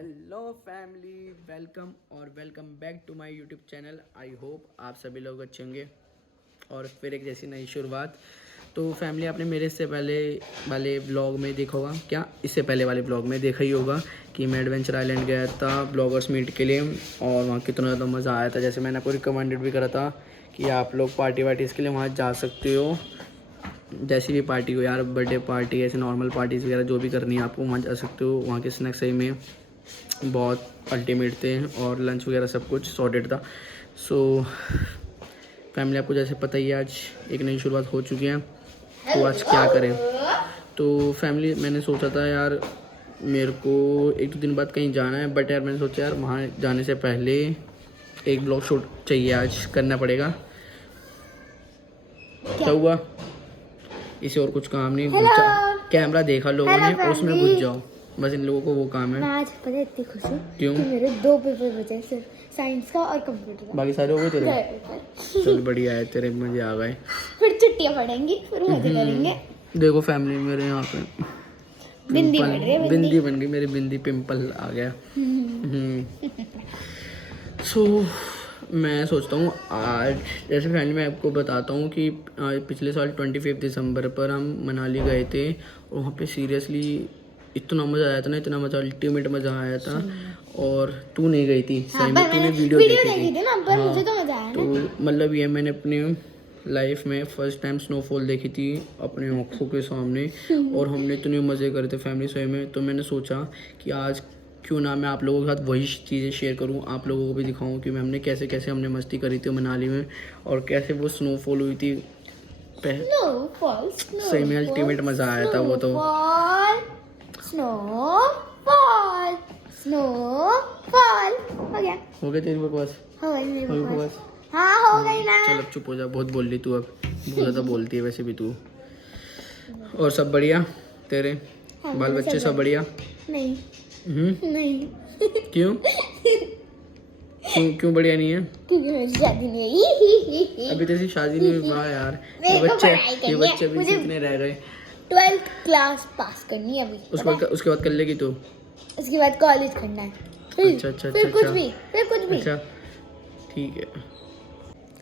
Hello family, welcome back to my YouTube channel. I hope आप सभी लोग अच्छे होंगे और फिर एक जैसी नई शुरुआत। तो फैमिली, आपने मेरे से पहले वाले ब्लॉग में देखा होगा, क्या इससे पहले वाले ब्लॉग में देखा ही होगा कि मैं एडवेंचर आइलैंड गया था ब्लॉगर्स मीट के लिए और वहाँ कितना ज़्यादा मज़ा आया था। जैसे मैंने आपको रिकमेंडेड भी करा था कि आप लोग पार्टी वार्टीज़ के लिए वहाँ जा सकते हो, जैसी भी पार्टी हो यार, बर्थडे पार्टी ऐसे नॉर्मल पार्टीज़ वगैरह जो भी करनी है आपको वहाँ जा सकते हो। वहाँ के स्नैक्स सही में बहुत अल्टीमेट थे और लंच वगैरह सब कुछ सॉर्टेड था। सो फैमिली, आपको जैसे पता ही है आज एक नई शुरुआत हो चुकी है, तो आज क्या करें। तो फैमिली, मैंने सोचा था यार मेरे को एक दो दिन बाद कहीं जाना है, बट यार मैंने सोचा यार वहाँ जाने से पहले एक ब्लॉग शूट चाहिए, आज करना पड़ेगा। क्या हुआ? इसे और कुछ काम नहीं, कैमरा देखा लोगों ने, उसमें घुस जाओ, बस इन लोगों को वो काम है। मैं आज पता है इतनी खुश हूँ क्यों? कि मेरे 2 पेपर बचे हैं, सिर्फ साइंस का और कंप्यूटर का। बाकी सारे हो गए तेरे? चल बढ़िया है, तेरे मजे आ गए। फिर छुट्टियाँ पड़ेंगी, फिर मजे करेंगे। देखो फैमिली, मेरे यहाँ पे बिंदी बन रही है, बिंदी बन गई, मेरी बिंदी पिंपल आ गया। सो मैं सोचता हूँ आज, जैसे फैमिली मैं आपको बताता हूँ कि पिछले साल 25 दिसंबर पर हम मनाली गए थे और वहाँ पे सीरियसली इतना मज़ा आया था ना, इतना मज़ा, अल्टीमेट मज़ा आया था। और तू नहीं गई थी सही में, तूने वीडियो देखी थी ना, पर मुझे तो मजा आया। तो मतलब ये मैंने अपनी लाइफ में फर्स्ट टाइम स्नोफॉल देखी थी अपने आँखों के सामने और हमने इतने मज़े करे थे फैमिली सही में। तो मैंने सोचा कि आज क्यों ना मैं आप लोगों के साथ वही चीज़ें शेयर करूं, आप लोगों को भी दिखाऊं कि हमने कैसे कैसे हमने मस्ती करी थी मनाली में और कैसे वो स्नोफॉल हुई थी। सही में अल्टीमेट मज़ा आया था वो तो। स्नोफॉल हो गया तेरी बकवास? हो गई मेरी बकवास। बकवास? हाँ हो गई ना। चल अब चुप हो जा, बहुत बोल ली तू, अब बहुत ज़्यादा बोलती है वैसे भी तू। और सब बढ़िया तेरे? हाँ, बाल बच्चे सब बढ़िया? नहीं नहीं क्यों? क्यों बढ़िया नहीं है? क्योंकि मेरी शादी नहीं हुई। अभी तेरी शादी नहीं हुई? वाह यार, ये बच्चे अभी कितने रह गए? 12th क्लास पास करनी है अभी। उसके बाद कर लेगी तू? उसके बाद कॉलेज करना है। फिर कुछ भी। अच्छा ठीक है।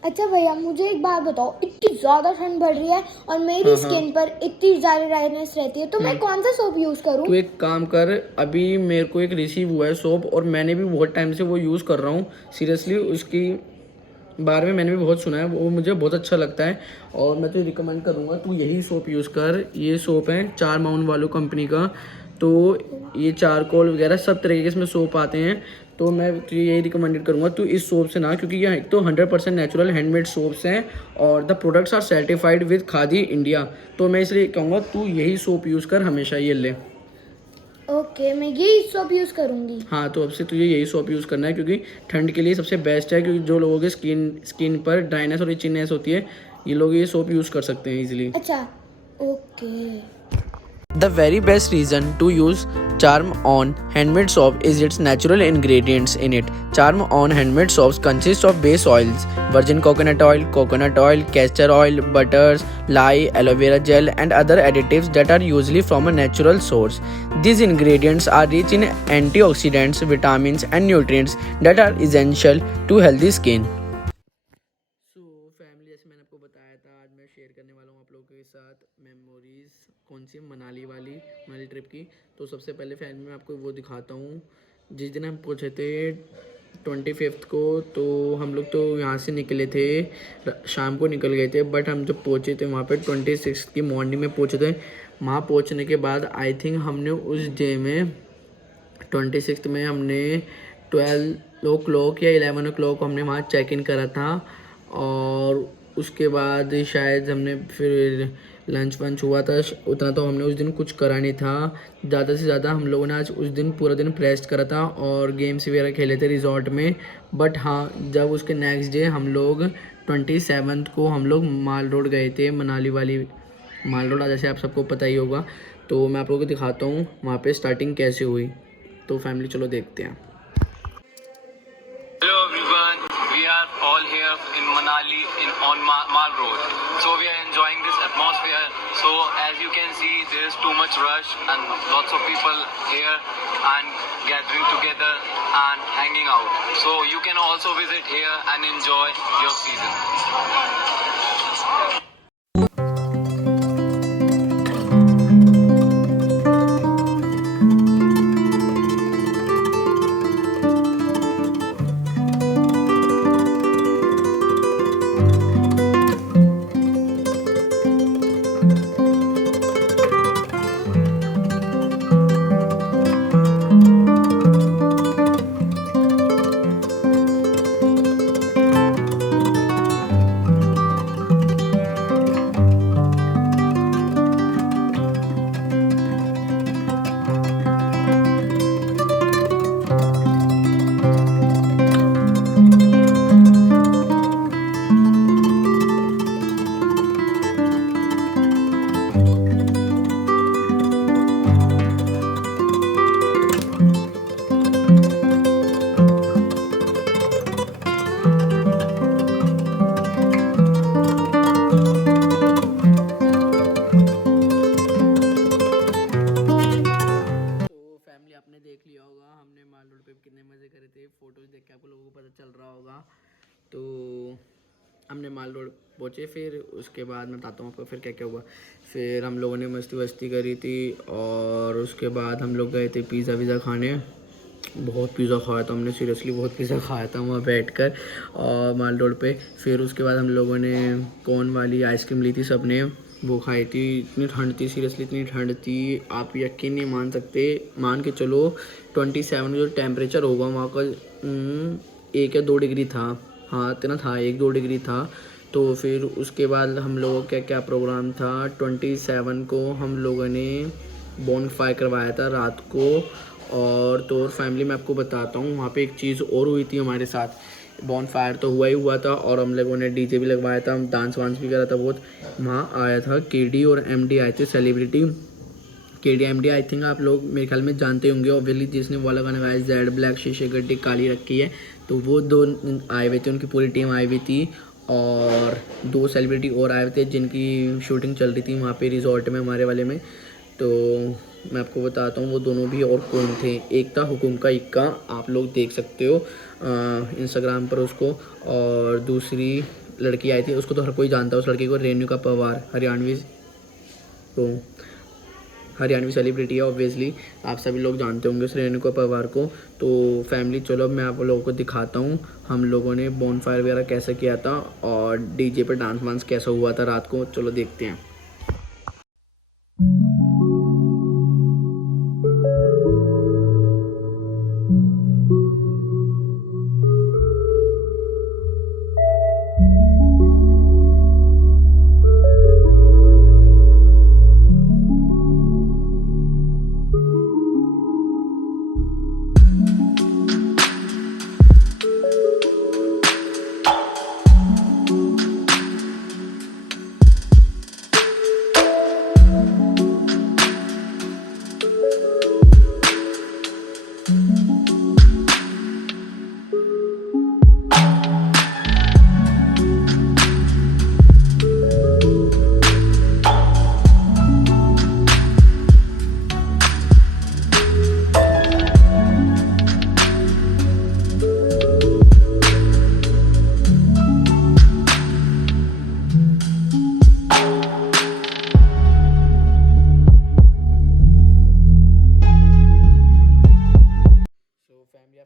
अच्छा भैया, मुझे एक बात बताओ, इतनी ज्यादा ठंड बढ़ रही है और मेरी स्किन पर इतनी ज्यादा ड्राइनेस रहती है, तो मैं कौन सा सोप यूज करूं? तू एक काम कर, अभी मेरे को एक रिसीव हुआ है सोप और मैंने भी बहुत टाइम से वो यूज़ कर रहा हूँ। सीरियसली उसकी बारे में मैंने भी बहुत सुना है, वो मुझे बहुत अच्छा लगता है और मैं तुझे रिकमेंड करूँगा तू यही सोप यूज़ कर। ये सोप है चार माउंट वालों कंपनी का, तो ये चारकोल वगैरह सब तरीके के इसमें सोप आते हैं। तो मैं तुझे यही रिकमेंडेड करूँगा तू इस सोप से ना, क्योंकि ये एक तो 100% नेचुरल हैंडमेड सोप्स हैं और the products are certified with Khadi India. तो मैं इसलिए कहूँगा तू यही सोप यूज़ कर हमेशा, ये ले। ओके, मैं यही सोप यूज करूंगी। हाँ, तो अब से तुझे यही सोप यूज़ करना है क्योंकि ठंड के लिए सबसे बेस्ट है, क्योंकि जो लोगों के स्किन पर ड्राइनेस और इचिनेस होती है, ये लोग ये सोप यूज़ कर सकते हैं इजीली। अच्छा okay. The very best reason to use Charm On handmade soap is its natural ingredients in it. Charm On handmade soaps consist of base oils, virgin coconut oil, castor oil, butters, lye, aloe vera gel and other additives that are usually from a natural source. These ingredients are rich in antioxidants, vitamins and nutrients that are essential to healthy skin. Family, जैसे मैंने आपको बताया था, आज मैं share करने वाला हूँ आप लोगों के साथ मेमोरीज कौन सी मनाली ट्रिप की। तो सबसे पहले फैमिली मैं आपको वो दिखाता हूँ, जिस दिन हम पहुँचे थे 25 को, तो हम लोग तो यहाँ से निकले थे, शाम को निकल गए थे, बट हम जब पहुँचे थे वहाँ पे 26 की मॉर्निंग में पहुँचे थे। वहाँ पहुँचने के बाद आई थिंक हमने उस डे में 26 में हमने 12 o'clock या 11 o'clock हमने वहाँ चेक इन करा था और उसके बाद शायद हमने फिर लंच वंच हुआ था। उतना तो हमने उस दिन कुछ करा नहीं था, ज़्यादा से ज़्यादा हम लोगों ने आज उस दिन पूरा दिन रेस्ट करा था और गेम्स वगैरह खेले थे रिजॉर्ट में। बट हाँ, जब उसके नेक्स्ट डे हम लोग 27 को हम लोग माल रोड गए थे, मनाली वाली माल रोड, जैसे आप सबको पता ही होगा। तो मैं आप लोगों को दिखाता हूँ वहाँ पे स्टार्टिंग कैसे हुई। तो फैमिली चलो देखते हैं। Hello everyone, we are all here in Manali on Mal Road. So we are enjoying this atmosphere. So as you can see, there is too much rush and lots of people here and gathering together and hanging out. So you can also visit here and enjoy your season. आपने देख लिया होगा हमने माल road पे कितने मज़े करे थे। फ़ोटोज़ देख के आप लोगों को पता चल रहा होगा। तो हमने माल रोड पहुँचे, फिर उसके बाद मैं बताता हूँ आपको फिर क्या क्या हुआ। फिर हम लोगों ने मस्ती वस्ती करी थी और उसके बाद हम लोग गए थे पिज़्ज़ा वीज़ा खाने। बहुत पिज़्ज़ा खाया था हमने, सीरियसली बहुत पिज़्ज़ा खाया था वहाँ बैठकर और माल रोड पे। फिर उसके बाद हम लोगों ने कोन वाली आइसक्रीम ली थी सब ने, वो खाई थी। इतनी ठंड थी, सीरियसली इतनी ठंड थी आप यकीन नहीं मान सकते। मान के चलो 27 जो टेम्परेचर होगा वहाँ का 1 या 2 डिग्री था। हाँ इतना था, 1-2 डिग्री था। तो फिर उसके बाद हम लोगों का क्या प्रोग्राम था, 27 को हम लोगों ने बॉन फायर करवाया था रात को। और तो फैमिली मैं आपको बताता हूँ वहाँ पे एक चीज़ और हुई थी हमारे साथ। बॉन फायर तो हुआ ही हुआ था और हम लोगों ने डीजे भी लगवाया था, डांस वांस भी करा था बहुत। वहाँ आया था केडी और एमडी आए थे, celebrity KD MD. I think आप लोग मेरे ख्याल में जानते होंगे ऑब्वियसली, जिसने वाला गाना गाया जेड ब्लैक शीशे गड्डी काली रखी है, तो वो 2 आए हुए थे, उनकी पूरी टीम आई हुई थी। और 2 सेलिब्रिटी और आए हुए थे जिनकी शूटिंग चल रही थी वहाँ पे रिजॉर्ट में हमारे वाले में। तो मैं आपको बताता हूँ वो दोनों भी और कौन थे। एक था हुकुम का इक्का, आप लोग देख सकते हो इंस्टाग्राम पर उसको। और दूसरी लड़की आई थी, उसको तो हर कोई जानता है उस लड़की को, रेणुका पवार, हरियाणवी सेलिब्रिटी है ऑब्वियसली, आप सभी लोग जानते होंगे उस रेणुका पवार को। तो फैमिली चलो अब मैं आप लोगों को दिखाता हूँ हम लोगों ने बॉन फायर वगैरह कैसे किया था और डीजे पे डांस वांस कैसा हुआ था रात को। चलो देखते हैं।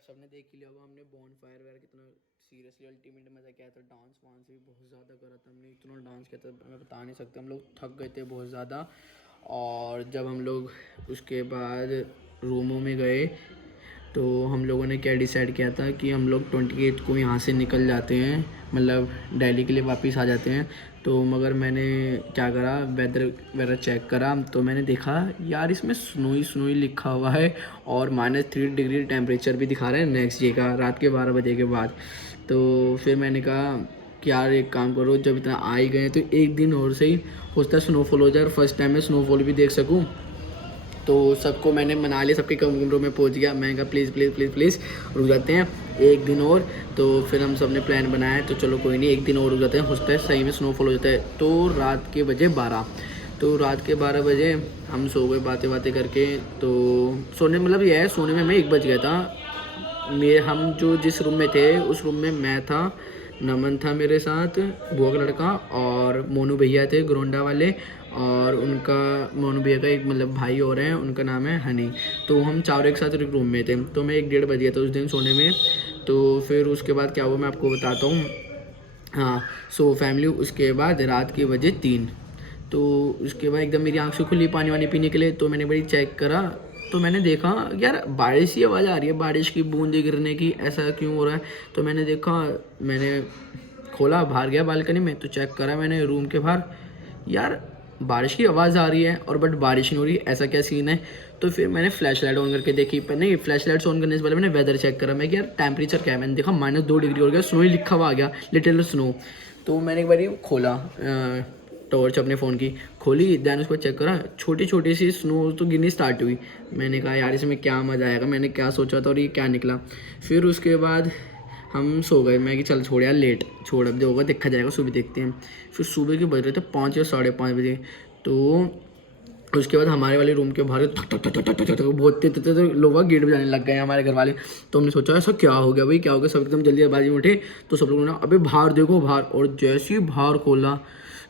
सबने देख ही लिया होगा हमने बॉन फायर वगैरह कितना सीरियसली अल्टीमेट मज़ा किया था। डांस वांस भी बहुत ज़्यादा करा था हमने, इतना डांस किया था मैं बता नहीं सकता। हम लोग थक गए थे बहुत ज़्यादा। और जब हम लोग उसके बाद रूमों में गए तो हम लोगों ने क्या डिसाइड किया था कि हम लोग 28 को यहाँ से निकल जाते हैं, मतलब दिल्ली के लिए वापस आ जाते हैं। तो मगर मैंने क्या करा, वेदर वगैरह चेक करा तो मैंने देखा यार इसमें स्नोई लिखा हुआ है और -3 डिग्री टेम्परेचर भी दिखा रहा है नेक्स्ट डे का, रात के 12 बजे के बाद। तो फिर मैंने कहा कि यार एक काम करो, जब इतना आ ही गए तो एक दिन और से ही हो सकता है स्नोफॉल हो जाए और फर्स्ट टाइम मैं स्नोफॉल भी देख सकूँ। तो सबको मैंने मना लिया, सबके कमरों में पहुंच गया। मैं कहा प्लीज़ रुक जाते हैं एक दिन और। तो फिर हम सब ने प्लान बनाया तो चलो कोई नहीं एक दिन और रुक जाते हैं, हो सकता है सही में स्नोफॉल हो जाता है। तो रात के बजे 12, तो रात के 12 बजे हम सो गए बातें बातें करके। तो सोने मतलब ये है, सोने में मैं 1 बज गया था। हम जो जिस रूम में थे उस रूम में मैं था, नमन था मेरे साथ, बुआ का लड़का, और मोनू भैया थे गोरोंडा वाले, और उनका मोनू भैया का एक मतलब भाई और हैं, उनका नाम है हनी। तो हम चारों एक साथ एक रूम में थे। तो मैं 1-1:30 बज गया था उस दिन सोने में। तो फिर उसके बाद क्या हुआ मैं आपको बताता हूँ। हाँ, सो फैमिली उसके बाद रात के बजे 3। तो उसके बाद एकदम मेरी आँख से खुली पानी वानी पीने के लिए। तो मैंने बड़ी चेक करा, तो मैंने देखा यार बारिश की आवाज़ आ रही है, बारिश की बूंदें गिरने की, ऐसा क्यों हो रहा है। तो मैंने देखा, मैंने खोला, बाहर गया बालकनी में, तो चेक करा मैंने रूम के बाहर, यार बारिश की आवाज़ आ रही है और बट बारिश नहीं हो रही, ऐसा क्या सीन है। तो फिर मैंने फ्लैश लाइट ऑन करके देखी, पर नहीं, फ्लैश लाइट्स ऑन करने से पहले मैंने वेदर चेक करा। मैं कि यार टेम्परेचर क्या है, मैंने देखा -2 डिग्री हो गया, स्नो ही लिखा हुआ आ गया, लिटिल स्नो। तो मैंने एक बार खोला टॉर्च अपने फ़ोन की खोली, दैन उसको चेक करा, छोटी छोटी सी स्नो तो गिरनी स्टार्ट हुई। मैंने कहा यार इसमें क्या मज़ा आएगा, मैंने क्या सोचा था और ये क्या निकला। फिर उसके बाद हम सो गए। मैं कि चल छोड़ यार, लेट छोड़, अब जो होगा देखा जाएगा, सुबह देखते हैं। फिर सुबह के बज रहे थे 5 या 5:30 बजे। तो उसके बाद हमारे वाले रूम के बाहर ठक ठक ठक ठक ठक ठक बहुत तेज लोग गेट बजाने लग गए हमारे घर वाले। तो हमने सोचा ऐसा क्या हो गया भाई, क्या हो गया, सब एकदम जल्दीबाजी में उठे। तो सब लोग ने अबे बाहर देखो बाहर, और जैसे ही बाहर खोला,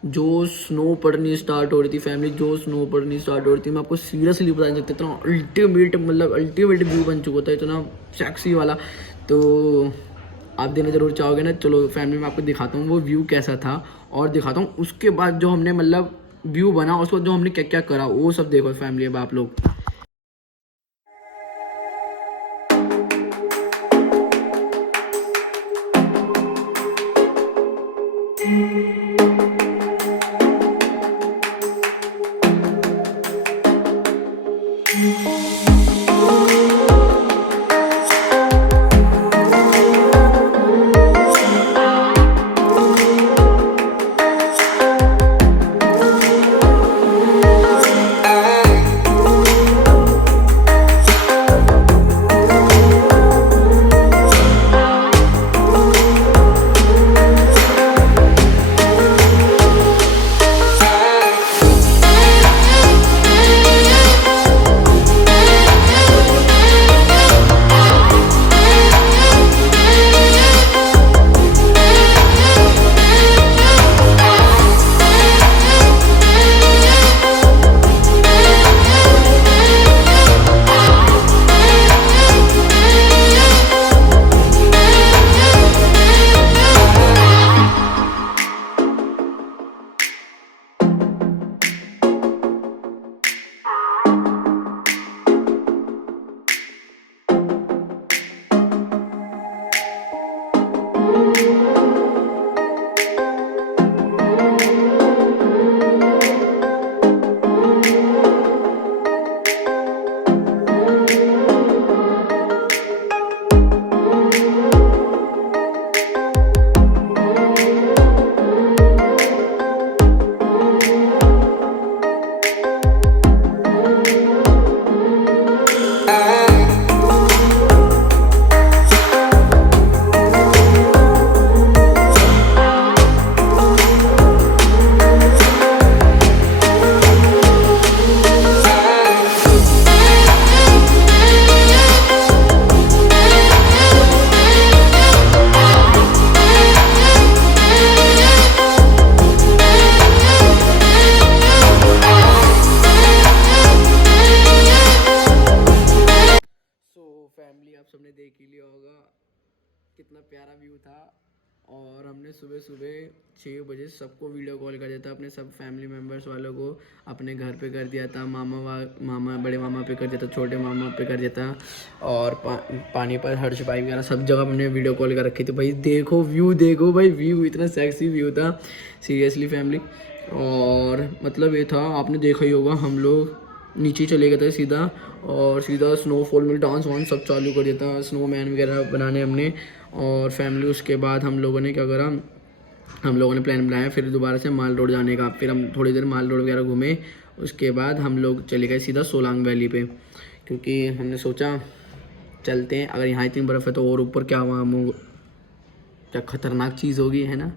जो स्नो पड़नी स्टार्ट हो रही थी फैमिली, जो स्नो पड़नी स्टार्ट हो रही थी, मैं आपको सीरियसली बता नहीं सकता, इतना अल्टीमेट मतलब अल्टीमेट व्यू बन चुका था, इतना सेक्सी वाला। तो आप देना ज़रूर चाहोगे ना, चलो फैमिली में आपको दिखाता हूँ वो व्यू कैसा था, और दिखाता हूँ उसके बाद जो हमने मतलब व्यू बना, उसके बाद जो हमने क्या क्या करा, वो सब देखो फैमिली अब आप लोग। फैमिली आप सबने देख ही लिया होगा कितना प्यारा व्यू था। और हमने सुबह सुबह 6 बजे सबको वीडियो कॉल कर दिया था, अपने सब फैमिली मेम्बर्स वालों को अपने घर पे कर दिया था, मामा बड़े मामा पे कर दिया था, छोटे मामा पे कर दिया था, और पानी पर हर्ष भाई वगैरह सब जगह हमने वीडियो कॉल कर रखी थी। भाई देखो व्यू, देखो भाई व्यू, इतना सेक्सी व्यू था सीरियसली फैमिली। और मतलब ये था, आपने देखा ही होगा, हम लोग नीचे चले गए थे सीधा, और सीधा स्नोफॉल में डांस वांस सब चालू कर दिया था, स्नोमैन वगैरह बनाने हमने। और फैमिली उसके बाद हम लोगों ने क्या करा, हम लोगों ने प्लान बनाया फिर दोबारा से माल रोड जाने का। फिर हम थोड़ी देर माल रोड वगैरह घूमे, उसके बाद हम लोग चले गए सीधा सोलांग वैली पे, क्योंकि हमने सोचा चलते हैं, अगर यहाँ इतनी बर्फ़ है तो और ऊपर क्या वहाँ क्या ख़तरनाक चीज़ होगी, है ना।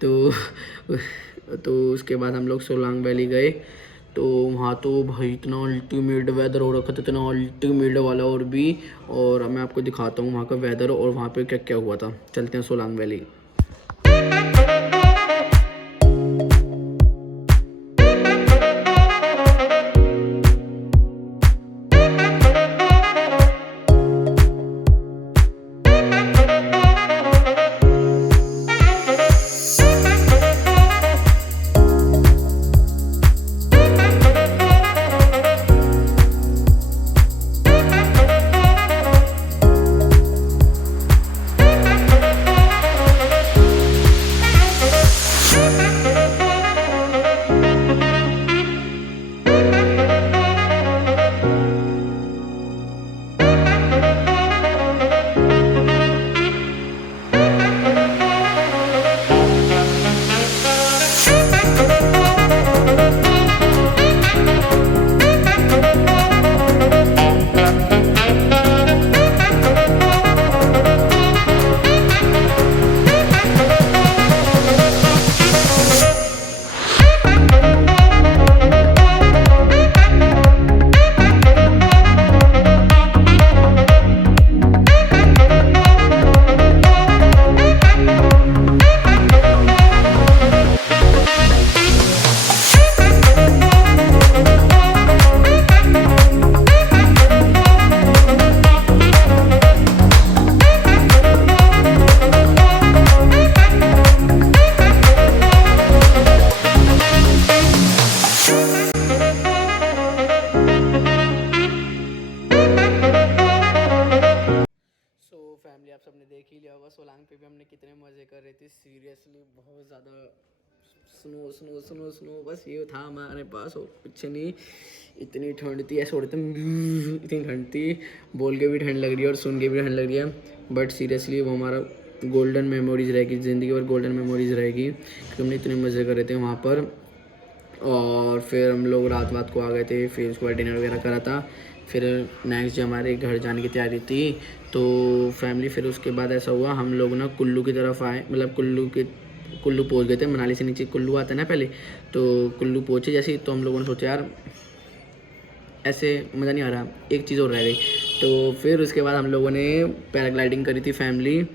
तो उसके बाद हम लोग सोलांग वैली गए। तो वहाँ तो भाई इतना अल्टीमेट वेदर हो रखा था, इतना अल्टीमेट वाला और भी। और मैं आपको दिखाता हूँ वहाँ का वेदर और वहाँ पे क्या क्या हुआ था। चलते हैं सोलांग वैली। फैमिली आप सबने देख ही लिया होगा सोलांग पे भी हमने कितने मज़े कर रहे थे। सीरियसली बहुत ज़्यादा स्नो स्नो स्नो स्नो बस ये था हमारे पास और कुछ नहीं। इतनी ठंड थी, ऐसे उड़ते इतनी ठंड थी, बोल के भी ठंड लग रही है और सुन के भी ठंड लग रही है। बट सीरियसली वो हमारा गोल्डन मेमोरीज रहेगी, ज़िंदगी भर गोल्डन मेमोरीज रहेगी क्योंकि हमने इतने मज़े कर रहे थे वहाँ पर। और फिर हम लोग रात को आ गए थे, फिर उसके बाद डिनर वगैरह करा था। फिर नेक्स्ट डे हमारे घर जाने की तैयारी थी। तो फैमिली फिर उसके बाद ऐसा हुआ हम लोग ना कुल्लू की तरफ आए, मतलब कुल्लू पहुंच गए थे। मनाली से नीचे कुल्लू आता है ना पहले, तो कुल्लू पहुंचे जैसे ही तो हम लोगों ने सोचा यार ऐसे मज़ा नहीं आ रहा, एक चीज़ और रह गई। तो फिर उसके बाद हम लोगों ने पैराग्लाइडिंग करी थी फैमिली।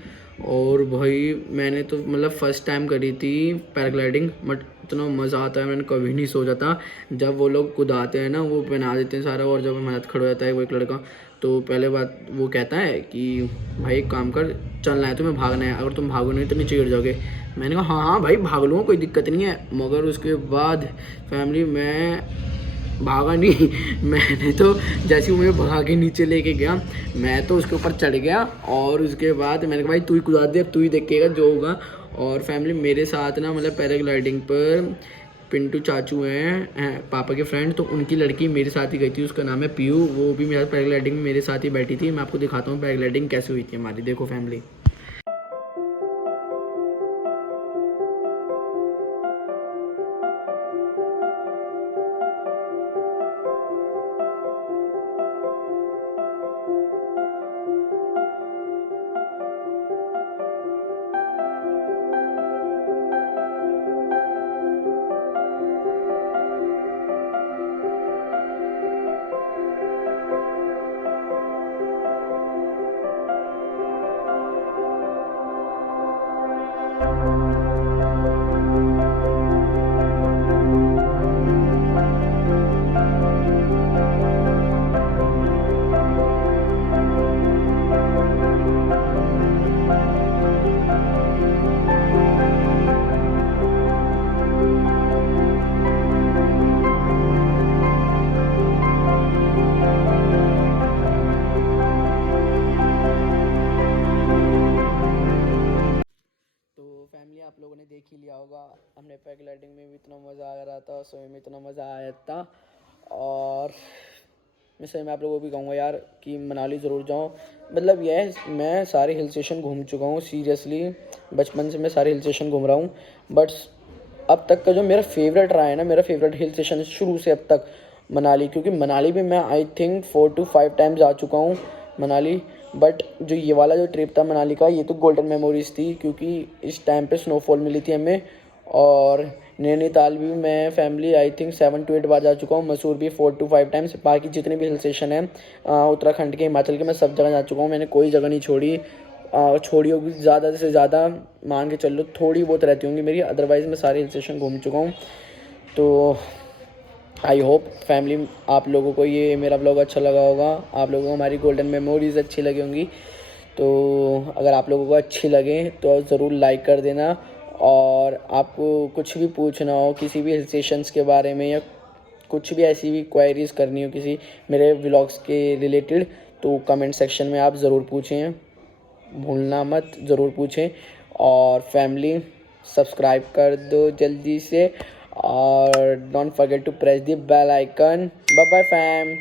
और भाई मैंने तो मतलब फ़र्स्ट टाइम करी थी पैराग्लाइडिंग, बट इतना मज़ा आता है मैंने कभी नहीं सोचा था। जब वो लोग कुदाते हैं ना वो पहना देते हैं सारा, और जब हमारे हाथ खड़ा हो जाता है वो एक लड़का, तो पहले बात वो कहता है कि भाई एक काम कर, चलना है तुम्हें, भागना है, अगर तुम भागो नहीं तो नीचे गिर जाओगे। मैंने कहा हाँ भाई भाग लूँगा, कोई दिक्कत नहीं है। मगर उसके बाद फैमिली मैं भागा नहीं मैंने तो जैसे ही मुझे भगा के नीचे लेके गया, मैं तो उसके ऊपर चढ़ गया। और उसके बाद मैंने कहा भाई तू ही कुदा दे, अब तू ही देखेगा जो होगा। और फैमिली मेरे साथ ना मतलब पैराग्लाइडिंग पर पिंटू चाचू हैं पापा के फ्रेंड, तो उनकी लड़की मेरे साथ ही गई थी, उसका नाम है पीयू, वो भी मेरे साथ पैराग्लाइडिंग में मेरे साथ ही बैठी थी। मैं आपको दिखाता हूँ पैराग्लाइडिंग कैसे हुई थी हमारी, देखो फैमिली। आप लोगों ने देख ही लिया होगा, हमने पैराग्लाइडिंग में भी इतना मज़ा आ रहा था, स्विमिंग में इतना मज़ा आया था। और मैं सही में आप लोगों को भी कहूँगा यार कि मनाली ज़रूर जाओ। मतलब यह मैं सारे हिल स्टेशन घूम चुका हूँ सीरियसली, बचपन से मैं सारे हिल स्टेशन घूम रहा हूँ। बट अब तक का जो मेरा फेवरेट रहा है ना, मेरा फेवरेट हिल स्टेशन शुरू से अब तक मनाली, क्योंकि मनाली भी मैं आई थिंक 4 to 5 टाइम्स जा चुका हूँ मनाली। बट जो ये वाला जो ट्रिप था मनाली का, ये तो गोल्डन मेमोरीज़ थी क्योंकि इस टाइम पे स्नोफॉल मिली थी हमें। और नैनीताल भी मैं फैमिली आई थिंक 7 to 8 बार जा चुका हूँ। मसूर भी 4 to 5 टाइम्स। बाकी जितने भी हिल स्टेशन हैं उत्तराखंड के, हिमाचल के, मैं सब जगह जा चुका हूँ। मैंने कोई जगह नहीं छोड़ी। छोड़ी होगी ज़्यादा से ज़्यादा मान के चल लो थोड़ी बहुत रहती होंगी मेरी, अदरवाइज़ मैं सारे हिल स्टेशन घूम चुका हूँ। तो आई होप फैमिली आप लोगों को ये मेरा ब्लॉग अच्छा लगा होगा, आप लोगों को हमारी गोल्डन मेमोरीज़ अच्छी लगी होंगी। तो अगर आप लोगों को अच्छी लगे तो ज़रूर लाइक कर देना, और आपको कुछ भी पूछना हो किसी भी हिल स्टेशंस के बारे में, या कुछ भी ऐसी भी क्वेरीज़ करनी हो किसी मेरे व्लॉग्स के रिलेटेड, तो कमेंट सेक्शन में आप ज़रूर पूछें, भूलना मत, ज़रूर पूछें। और फैमिली सब्सक्राइब कर दो जल्दी से, और don't forget to press the bell icon. Bye bye fam.